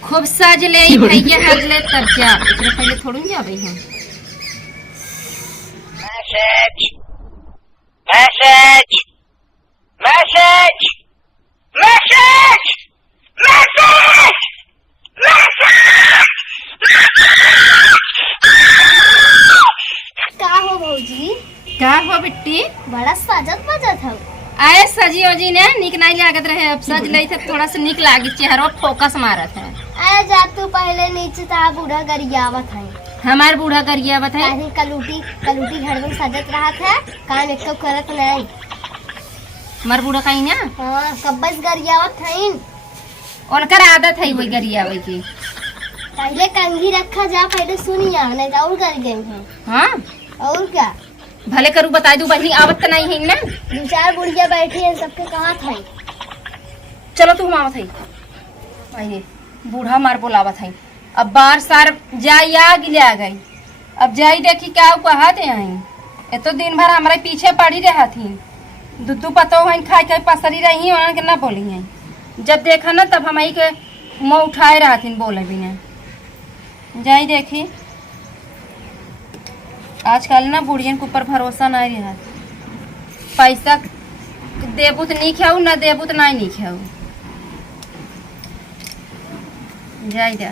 खूब सज ले भैया हज ले तब जा एकरे पहले थोड़ी जाबे हम। Message message message message message का हो भौजी? का हो बिट्टी? बड़ा सजत बजत हो। आए सजी ओजी ने निक नहीं लागत रहे, अब सज ले थे थोड़ा सा निक लागी, चेहरा फोकस मारत है। आए जा तू पहले नीचे ता बूढ़ा गरियावत है। हमार बूढ़ा गरिया बता काहे कलूटी कलूटी घर में सजत रहा था, काम एक तो करत नहीं। हमार बूढ़ा कहीं ना हाँ कब्बस गरियावत है। उनकर आदत है वही गरिया वही की। पहले कंघी रखा जा, पहले सुनिया नहीं तो और कर गई है। हाँ और क्या भले करू बता दू बहनी, आवत तो नहीं है ना। दो चार बुढ़िया बैठी है, सबके कहाँ थे। चलो तू हम आवत है। आइए बूढ़ा मार बोलावत है। अब बार सार जाई आ गिले आ गई, अब जाई देखी क्या कहते हैं। ये तो दिन भर हमारे पीछे पड़ी रहा थी, दूधू पतो है खाई खाई पसरी रही है के ना बोली है। जब देखा ना तब हम के मुँह उठाए रहा थी, बोले भी ना। जाई देखी आजकल ना बुढ़ियन के ऊपर भरोसा नहीं रहा। पैसा देबू तो नहीं खाऊ, ना देबू तो नहीं खाऊ। जाई जा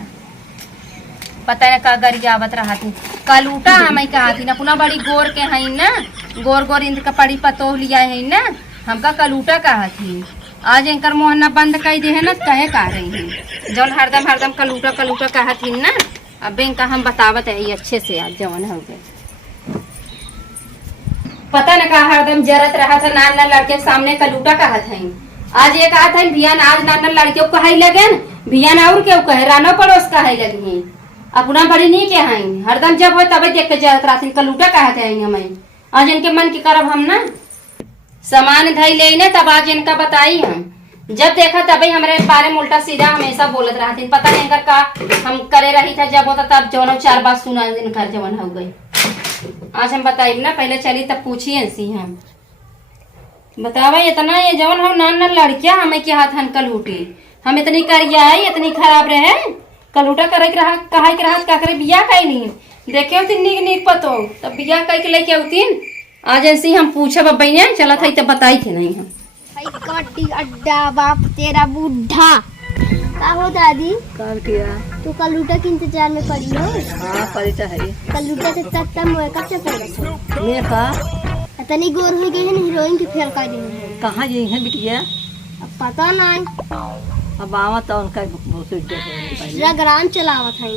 पता न का गरियावत रहा थी। कल उठा हमें कहा थी ना, पुनः बड़ी गोर के है ना, गोर गोर इंद्र का पड़ी पतो लिया है ना, हमका कल उठा कहा थी। आज इनकर मोहना बंद कर दे है ना, कहे का रही है जौन हरदम हरदम कल उठा कहा थी ना। अब बैंक का हम बतावत है अच्छे से, आज जवन हो गए पता न कहा हरदम जरत रहा था। नान नान लड़के सामने कलूटा कहा था। आज ये कहा था भियान, आज नान नान लड़के कहे लगे भियान और क्यों कहे रानो पड़ोस कहे लगी। अपना बड़ी नहीं के हैं, हरदम जब हो तब देख के जरत रहा कलूटा कहा था हमें। आज इनके मन की करब हम ना सामान धई ले ना, तब आज इनका बताई हम। जब देखा तभी हमारे बारे में उल्टा सीधा हमेशा बोलत रहा थी। पता नहीं कर का हम करे रही था, जब होता तब जौन चार बात सुना इनकर जवन हो गई। आज हम बताइए ना, पहले चली तब पूछिए ऐसी हम बतावा। इतना ये जवन हम नान नान लड़कियां हमें क्या हाथ हन कल उठी, हम इतनी करिया है, इतनी खराब रहे कलूटा करे रहा कहा के रहा का करे बिया कहीं नहीं देखे होती नीक नीक पतो, तब बिया कह के लेके होतीन। आज ऐसी हम पूछे बबैया चला था तब बताई थी नहीं हम। कट्टी अड्डा बाप तेरा बूढ़ा का हो दादी? कर किया तू कलूटा के इंतजार में पड़ी हो? हाँ परिचय है। कलूटा से तक मोए कब से पड़ा मैं का इतनी गोर हो गई है ना, हीरोइन की फेर कर दी है। कहाँ जी है बिटिया? अब पता नहीं, अब आवा तो उनका बहुत पहले ग्राम चलावत है।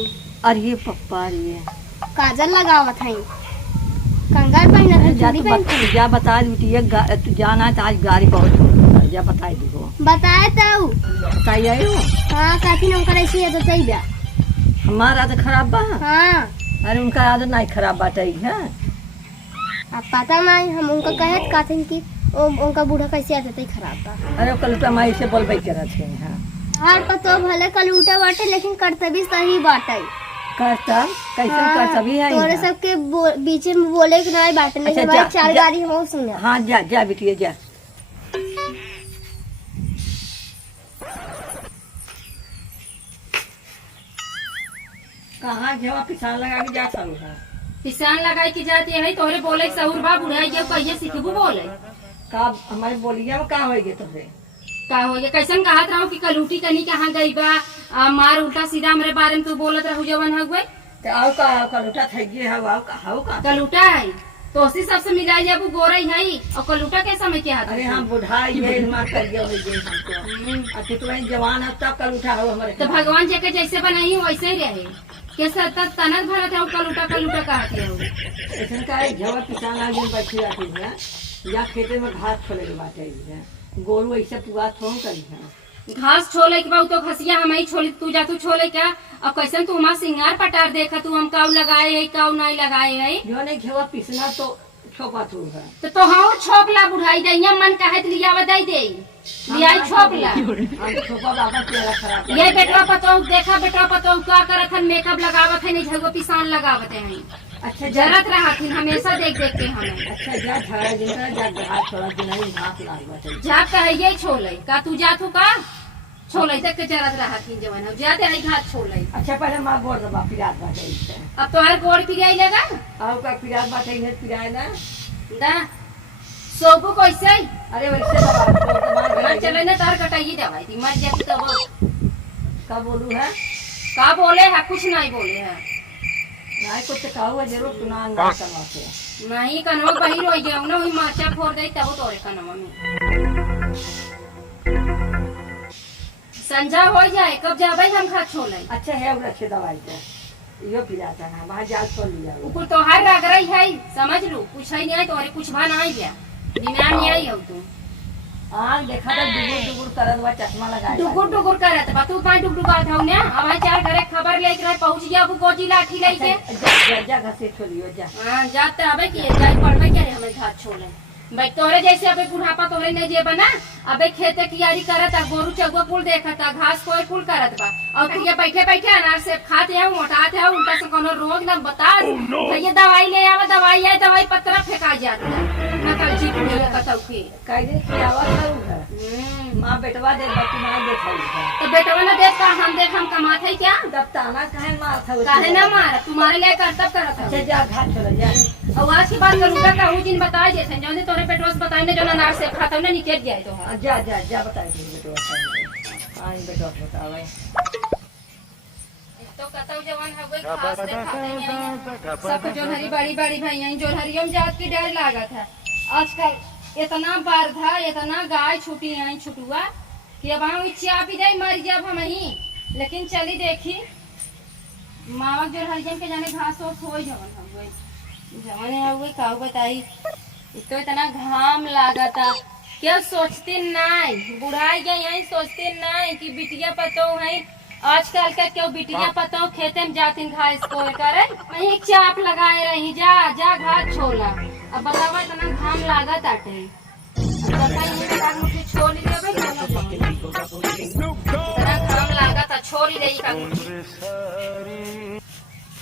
अरे ये पप्पा ये काजल लगावत है, कंगार पहना है, जा चूड़ी तू पहन। जा बता बिटिया, तू जाना है तो आज गाड़ी बहुत छोड़ जा बताई दी बताए तो बताई आई हो। हाँ काफी नौकर ऐसी है तो सही बा। हमारा आदत खराब बा? हाँ अरे उनका आदत नहीं खराब बाटे है। अब पता नहीं, हम उनका कहत काथिन की उनका बूढ़ा कैसे आदत है खराब बा। अरे कल तो माई से बोल भाई करत है। हाँ हर पतो भले कलूटा बाटे, लेकिन कर्तव्य सही बाटे। करता कैसे करता भी है तोरे सबके बीच में बोले कि नहीं बाटे, अच्छा, लेकिन जा, भाई चार जा। गाड़ी हम सुने। हाँ जा जा बिटिया जा। कहाँ जवा किसान लगा के जा सकूँ? किसान लगाई की जाती है तोरे बोले सहूर बा बुढ़ाई के कहिए सीखबू बोले का हमारे बोलिया में का होएगे तुझे? का हो ये कैसन कहत रहू कि कलूटी कनी कहाँ गई बा, मार उल्टा सीधा हमारे बारे में तू बोलत रहू जवन हो गए। तो आओ का कलूटा थे गए आओ का कलूटा है तो उसी सबसे मिलाई जाबू गोरई है और कलूटा के समय के हाथ। अरे हम बुढ़ाई ये मार कर गए हो गए हमको। अब तो जवान अब तक कलूटा हो हमारे। तो भगवान जैसे जैसे बनाई वैसे ही रहे के सतत तनत भरत है कलूटा कलूटा कहते हो। ऐसा का जवा किसान आगे बैठी आती है या खेते में घास छोले के बाटे है, गोरू ऐसे पुआ थों करी है। घास छोले के बाद तो खसिया हम ही छोली, तू जा तू छोले क्या। अब कैसन तू हमारा सिंगार पटार देखा, तू हम काऊ लगाए है काऊ नहीं लगाए है। जो नहीं घेवा पिसना तो छोपा तू है तो हाँ छोपला बुढ़ाई दैया मन कहे लिया दई दे लिया छोपला। छोपा बाबा तेरा खराब ये बेटवा पतो देखा, बेटवा पतो क्या करत है, मेकअप लगावत है नहीं झगो पिसान लगावत है। अच्छा जरत रहा थी हमेशा देख देख के हमें। अच्छा जा झड़ा जिनका जा घास थोड़ा दिन ही घास लाग बाटे जा कहिए छोले का तू जा तू का छोले तक के जरत रहा थी जवन हम जाते आई घाट छोले। अच्छा पहले माँ गोड़ दबा पिरात बाटे इसे अब तो हर गोड़ पिराई लगा आओ का पिरात बाटे इन्हें पिराए ना दा सोबू कैसे अरे वैसे दबा हमार चले ना तार कटाई दवाई थी मर जाती तब का बोलू है का बोले है कुछ नहीं बोले है नहीं कुछ कहूँ जरूर सुना ना करवाते नहीं कनवा बही रोई जाऊ ना वही माचा फोड़ दई तब तोरे कनवा में संजा हो जाए कब जाबे हम खा छोले। अच्छा है वो अच्छे दवाई के यो पिराता है वहाँ जाल छोड़ लिया ऊपर तो हर रग रही है समझ लो कुछ है नहीं तोरे कुछ भा नहीं गया बीमार नहीं आई हो तू आँख देखा तो डुगुर डुगुर करत बा चश्मा लगाए डुगुर डुगुर करत बा तू पाई डुगडुगात हौ ना अब है चार घरे खबर लेके रह पहुंच गया वो गोजी लाठी लेके जा घसे छोड़ियो जा हां जाते हबे कि जाई पड़बे करे हमें घाट छोले भाई तोरे जैसे अबे बुढ़ापा तोरे नहीं जे बना अबे खेते की यारी करत गोरु चगुआ कुल देखत घास कोई कुल करत बा और तू ये बैठे बैठे अनार से खाते हैं मोटाते हैं उल्टा से कोनो रोग ना बता ये दवाई ले आवा दवाई है दवाई पत्रा फेंका जाता है ना कल जी पुड़िया कतौ के कह दे कि आवाज करूँ है माँ बेटवा दे बाकी माँ देखा तो बेटवा ना देख का हम देख हम कमाते हैं क्या तब ताना कहे मार था काहे ना मार तुम्हारे लिए कर्तव्य करत अच्छा है जा घाट चला जा और आज की बात करूंगा का जिन बताए जैसे जो ने तोरे पेटवा से बताए ने जो अनार से खाता ना निकल जाए तो हां जा जा जा बता दे बेटवा आई बेटवा बतावे तो कतौ जवान हो गई खास से खाते हैं सब जो हरी बड़ी बड़ी भाई यहीं जो हरियम जात की डर लागत है आजकल इतना बारधा इतना गाय छूटी हैं छुटुआ कि अब हम इच्छा भी जाए मर जब हम ही लेकिन चली देखी मावा जो हरियम के जाने घास हो जवन हो गई जवन हो गई काऊ बताई तो इतना घाम लागता क्या सोचती नहीं बुढ़ाई गई यही सोचती नहीं कि बिटिया पतो है आजकल का क्यों बिटिया पतो खेते में जाती घास को करे वही चाप लगाए रही जा जा घास छोला अब बतावा इतना घाम लागत आटे छोड़ लिया इतना घाम लागत छोड़ रही का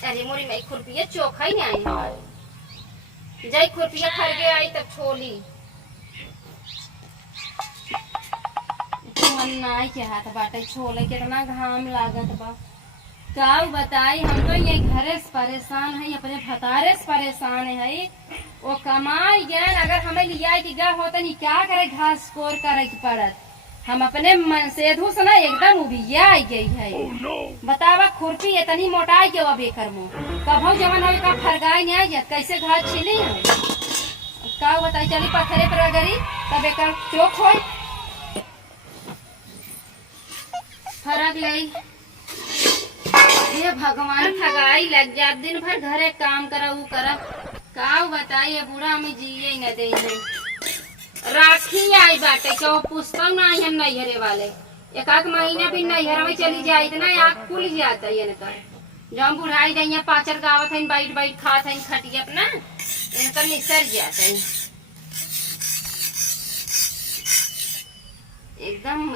अरे मोरी में खुरपिया चोखा ही नहीं आई हमारी जय खुरपिया खरगे आई तब छोली मन नाई के हाथ बाटे छोले कितना घाम लागत बा का बताई हम तो ये घरे से परेशान है अपने भतारे से परेशान है वो कमाई गए अगर हमें लिया कि गा होता नहीं क्या करे घास कोर करे की पड़त हम अपने मन से धूस ना एकदम उबिया आई गई है बतावा खुरपी इतनी मोटाई के अब कर मुँह कभो जवन हो का फरगाई नहीं आई कैसे घास छिली का बताई चली पत्थरे पर अगरी तब एक चोक हो फरक ले ये भगवान ठगाई लग जा दिन भर घरे काम करा वो करा का बताइए बुढ़ा में जिये न दे राखी आई बाटे क्यों पूछता ना हम नैहरे वाले एक आध महीना भी नैहर में चली जाए इतना आग खुल जाता है इनका जो हम बुढ़ाई रही पाचर गावत है बैठ बैठ खात है खटिया अपना इनका निसर जाता है एकदम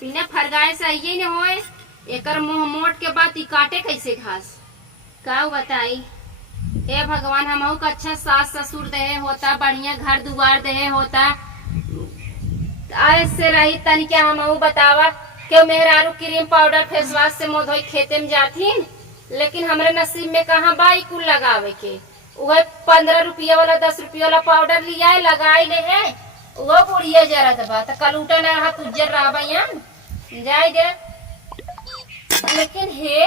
बिना फरगाए से ये न होए एकर मुंह मोट के बाद ई काटे कैसे घास का बताई हे भगवान हमहू का अच्छा सास ससुर दे होता बढ़िया घर दुआर दे होता ऐसे रही तनी क्या हमहू बतावा क्यों मेहरारू क्रीम पाउडर फेस वॉश से मुंह धोई खेते में जाथीन लेकिन हमरे नसीब में कहाँ बाई कुल लगावे के वह 15 रुपया वाला 10 रुपया वाला पाउडर लिया लगाई ले है वो बुढ़िया जरा दबा तो कल उठा ना रहा तुझर रहा भैया जाए दे लेकिन हे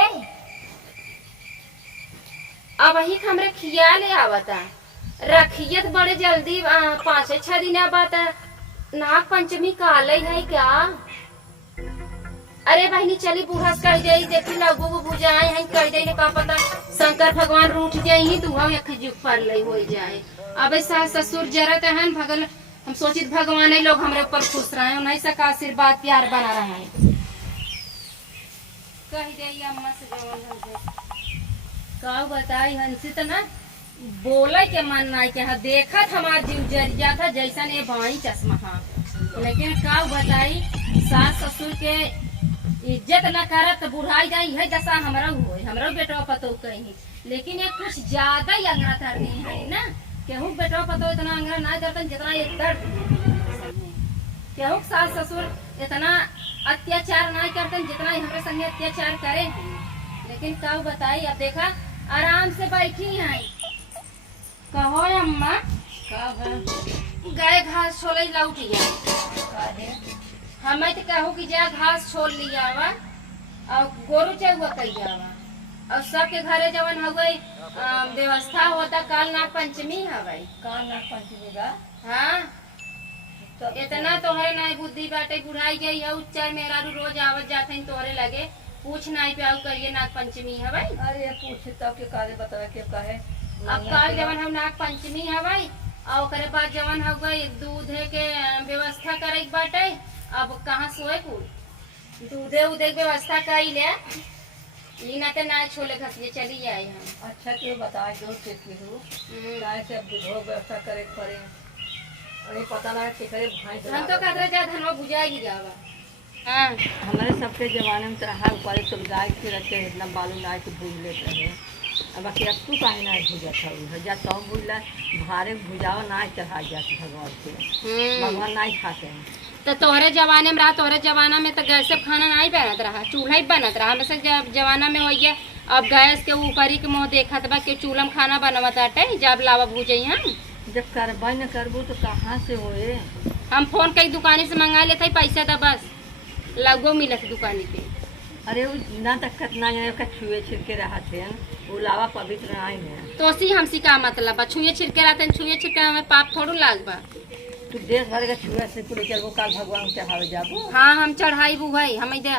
अब वही हमरे खिया ले आवता रखियत बड़े जल्दी 5-6 दिन बाद नाग पंचमी काले है क्या अरे बहनी चली बूढ़ा कह दे देखी लगू को बुझाए हैं कह दे का पता शंकर भगवान रूठ जाए ही तू जुग पर ले हो जाए अब सास ससुर जरत है भगल हम सोचित भगवान ही लोग हमारे ऊपर खुश रहे उन्हीं से का आशीर्वाद प्यार बना रहा है कह दे अम्मा से जवन का बताई हंसी तो ना बोले के मन नहीं के हाँ देखत हमार जीव जरिया था जैसा ने भाई चश्मा हाँ लेकिन का बताई सास ससुर के इज्जत न करत बुढ़ाई जाई है जैसा हमारा बेटा पतो कहीं लेकिन ये कुछ ज्यादा ही अंगड़ा कर दी है ना केहू बेटा पतो इतना अंगड़ा ना करता जितना ये दर्द केहू सास ससुर इतना अत्याचार नहीं करते जितना ही हमारे संगे अत्याचार करे हैं। लेकिन कब बताई, अब देखा आराम से बैठी हैं। कहो अम्मा गाय घास छोले लौटिया, हमें तो कहू कि जा घास छोड़ लिया वा और गोरू चहुआ कहिया वा और सबके घरे जवन हवे व्यवस्था होता। काल नाग पंचमी हवे। काल नाग पंचमी का हाँ तो इतना तोहरे नहीं बुद्धि बाटे, बुढ़ाई गई है चार मेहरारू रोज आवत जाते हैं तोहरे लगे पूछ नहीं पे करिए नाग पंचमी हवे। अरे पूछ तब के काले बतावे के कहे। अब काल जवन हम नाग पंचमी हवे और ओकरे बाद जवन हवे दूध के व्यवस्था करे के बाटे। अब कहाँ सोए कुल दूधे उधे के व्यवस्था करी ले ई ना ते ना छोले खसिए चली आए हम। अच्छा क्यों बताए दो कैसे हो गाय से अब दूधो व्यवस्था करे के पड़े। अरे पता ना केकरे भैंस हम तो कहते जा धनवा बुझाई जावा। हाँ हमारे सबके जमाने में तरह ऊपर सब गाय के रखे इतना बालू नाय के भूज लेते रहे। अब बाकी अब तू काहे ना भूजा था जा तो भूजला भारे भुजावा ना चढ़ा जाते भगवान के। भगवान ना खाते हैं। तो तोहरे जमाने में रहा, तोहरे जमाना में तो गैस से खाना नहीं बनत रहा, चूल्हा ही बनत रहा। हमें से जमाना में हो गया अब गैस के ऊपर ही के मुँह देखत बा कि चूल्हा में खाना बनवत आटे जब लावा भूजे हम। जब करबा न करबो तो कहाँ से होए। हम फोन कई दुकानी से मंगा लेते पैसा तो बस लगो मिलत दुकानी पे। अरे वो ना तक ना जाने छुए छिड़के रहा थे वो लावा पवित्र नहीं है। तो सी हमसी का मतलब बा छुए छिड़के रहते छुए छिड़के हमें पाप थोड़ू लाग बा। तू देश भर के छुए से कुल चलबो काल भगवान के चढ़ावे जाबो। हाँ हम चढ़ाई बू भाई हमें दे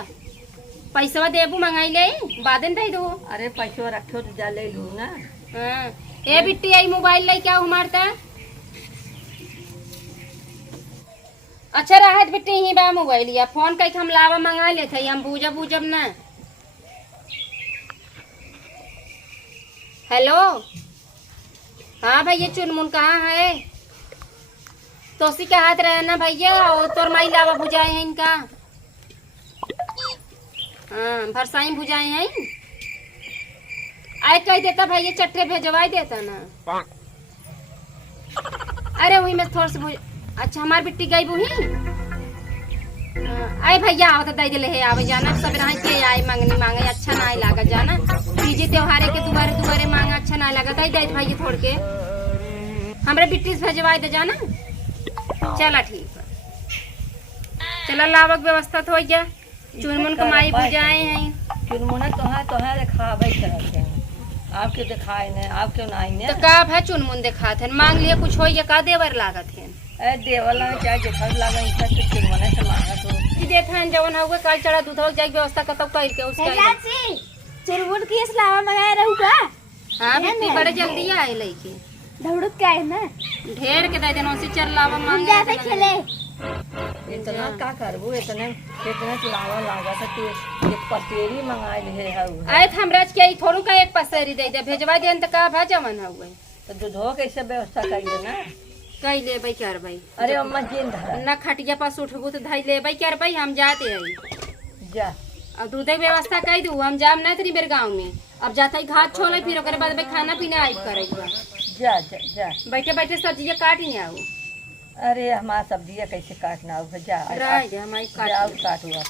पैसा देबू मंगाई ले बादन दे दो। अरे पैसा रखो तो जा ले लू ना। हाँ ए बिट्टी आई मोबाइल ले क्या उमारता। अच्छा राहत बिट्टी ही बा मोबाइल या फोन कई हम लावा मंगा लेते हम बूझब बूझब ना। हेलो हाँ भैया चुनमुन कहाँ है। तोसी के हाथ रहे ना भैया और तोर माई लावा बुझाए हैं इनका। हाँ भरसाई बुझाए हैं। आए कह देता भैया चट्टे भेजवाई देता ना। अरे वही में थोड़ा सा अच्छा हमार बिट्टी गई बुही। आए भैया आओ तो दे दिले है आवे जाना सब रह के आए मांगनी मांगे अच्छा ना लागा जाना। तीजे त्योहारे के दुबारे दुबारे मांगा अच्छा ना लगा दे दे भैया थोड़ के हमरे बिट्टी से भेजवाई दे जाना। चला ठीक है चला लावक व्यवस्था तो हो गया। चुनमुन कमाई बुझाए हैं। चुनमुना तोहार दिखावे करते हैं आपके दिखाए ने आपके नहीं ने तो का है चुनमुन दिखात है मांग लिए कुछ हो या का देवर लागत है। ए देवला में चाहे देखा लागा इतना तो चुनमुना से मांगा तो जी देखा है जवन होगा काल चढ़ा दूध हो जाए व्यवस्था कतौ कर के उसका चुनमुन की इस लावा मंगाए रहू का। हां बिट्टी बड़े जल्दी आए लेके दौड़त का है ना ढेर के दे देनो से चल लावा मांग जाते खेले। इतना का करबो इतने कितना लावा लागा था तू एक पतेरी मंगाए ले है आए हमराज के थोड़ू का एक पसेरी दे दे भेजवा देन त का भा जवन होवे तो दूधो कैसे व्यवस्था करिए ना कई ले भाई कर भाई। अरे अम्मा जिन धरा ना खटिया पास उठबू तो धाई ले भाई कर भाई हम जाते हैं जा अब दूध की व्यवस्था कर दू हम जाम ना तरी मेरे गांव में। अब जाता ही घाट छोले फिर ओकरे बाद भाई खाना पीना आई करेगा। जा जा जा बैठे बैठे सब्जी काट ही आओ। अरे हमारा सब्जियां कैसे काटना हो जा रह जा हमारी काट काट हुआ